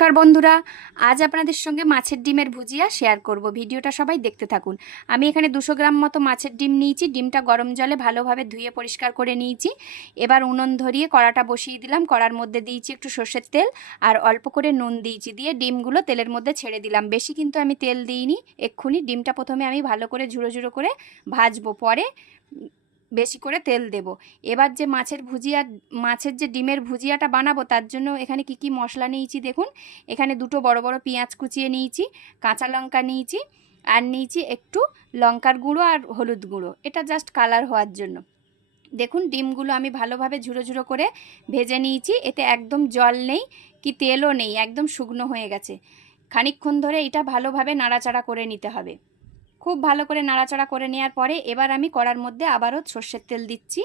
নমস্কার বন্ধুরা, আজ আপনাদের সঙ্গে মাছের ডিমের ভুজিয়া শেয়ার করব। ভিডিওটা সবাই দেখতে থাকুন। আমি এখানে 200 গ্রাম মতো মাছের ডিম নিয়েছি। ডিমটা গরম জলে ভালোভাবে ধুয়ে পরিষ্কার করে নিয়েছি। এবার উনুন ধরিয়ে কড়াটা বসিয়ে দিলাম। কড়ার মধ্যে দিয়েছি একটু সর্ষের তেল আর অল্প করে নুন দিয়েছি। দিয়ে ডিমগুলো তেলের মধ্যে ছেড়ে দিলাম। বেশি কিন্তু আমি তেল দিইনি। এক্ষুনি ডিমটা প্রথমে আমি ভালো করে ঝুড়ো ঝুড়ো করে ভাজবো, পরে বেশি করে তেল দেব। এবার যে মাছের যে ডিমের ভুজিয়াটা বানাবো তার জন্য এখানে কি মশলা নিয়েছি দেখুন। এখানে দুটো বড় বড় পেঁয়াজ কুচিয়ে নিয়েছি, কাঁচা লঙ্কা নিয়েছি, আর নিয়েছি একটু লঙ্কার গুঁড়ো আর হলুদ গুঁড়ো, এটা জাস্ট কালার হওয়ার জন্য। দেখুন ডিমগুলো আমি ভালোভাবে ঝুড়ো ঝুড়ো করে ভেজে নিয়েছি। এতে একদম জল নেই কি তেলও নেই, একদম শুকনো হয়ে গেছে। খানিকক্ষণ ধরে এটা ভালোভাবে নাড়াচাড়া করে নিতে হবে। খুব ভালো করে নাড়াচাড়া করে নেওয়ার পরে এবার আমি কড়ার মধ্যে আবারও সর্ষের তেল দিচ্ছি।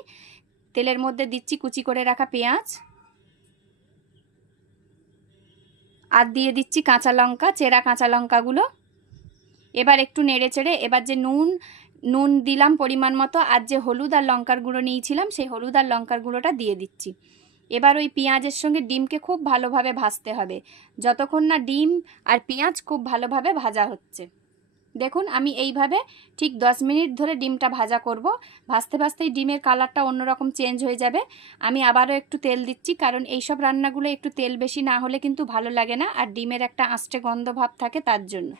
তেলের মধ্যে দিচ্ছি কুচি করে রাখা পেঁয়াজ, আর দিয়ে দিচ্ছি কাঁচা লঙ্কা, চেরা কাঁচা লঙ্কাগুলো। এবার একটু নেড়ে চেড়ে এবার যে নুন দিলাম পরিমাণ মতো, আর যে হলুদ আর লঙ্কার গুঁড়ো নিয়েছিলাম সেই হলুদ আর লঙ্কার গুঁড়োটা দিয়ে দিচ্ছি। এবার ওই পেঁয়াজের সঙ্গে ডিমকে খুব ভালোভাবে ভাজতে হবে, যতক্ষণ না ডিম আর পেঁয়াজ খুব ভালোভাবে ভাজা হচ্ছে। দেখুন আমি এইভাবে ঠিক 10 মিনিট ধরে ডিমটা ভাজা করব। ভাজতে ভাজতেই ডিমের কালারটা অন্যরকম চেঞ্জ হয়ে যাবে। আমি আবারও একটু তেল দিচ্ছি, কারণ এইসব রান্নাগুলো একটু তেল বেশি না হলে কিন্তু ভালো লাগে না, আর ডিমের একটা আঁচটে গন্ধ ভাব থাকে তার জন্য।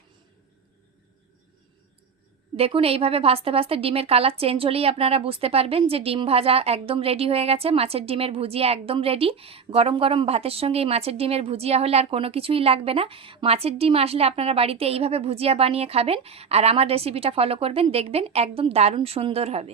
দেখুন এইভাবে ভাজতে ভাজতে ডিমের কালার চেঞ্জ হলেই আপনারা বুঝতে পারবেন যে ডিম ভাজা একদম রেডি হয়ে গেছে। মাছের ডিমের ভুজিয়া একদম রেডি। গরম গরম ভাতের সঙ্গে এই মাছের ডিমের ভুজিয়া হলে আর কোনো কিছুই লাগবে না। মাছের ডিম আসলে আপনারা বাড়িতে এইভাবে ভুজিয়া বানিয়ে খাবেন আর আমার রেসিপিটা ফলো করবেন, দেখবেন একদম দারুণ সুন্দর হবে।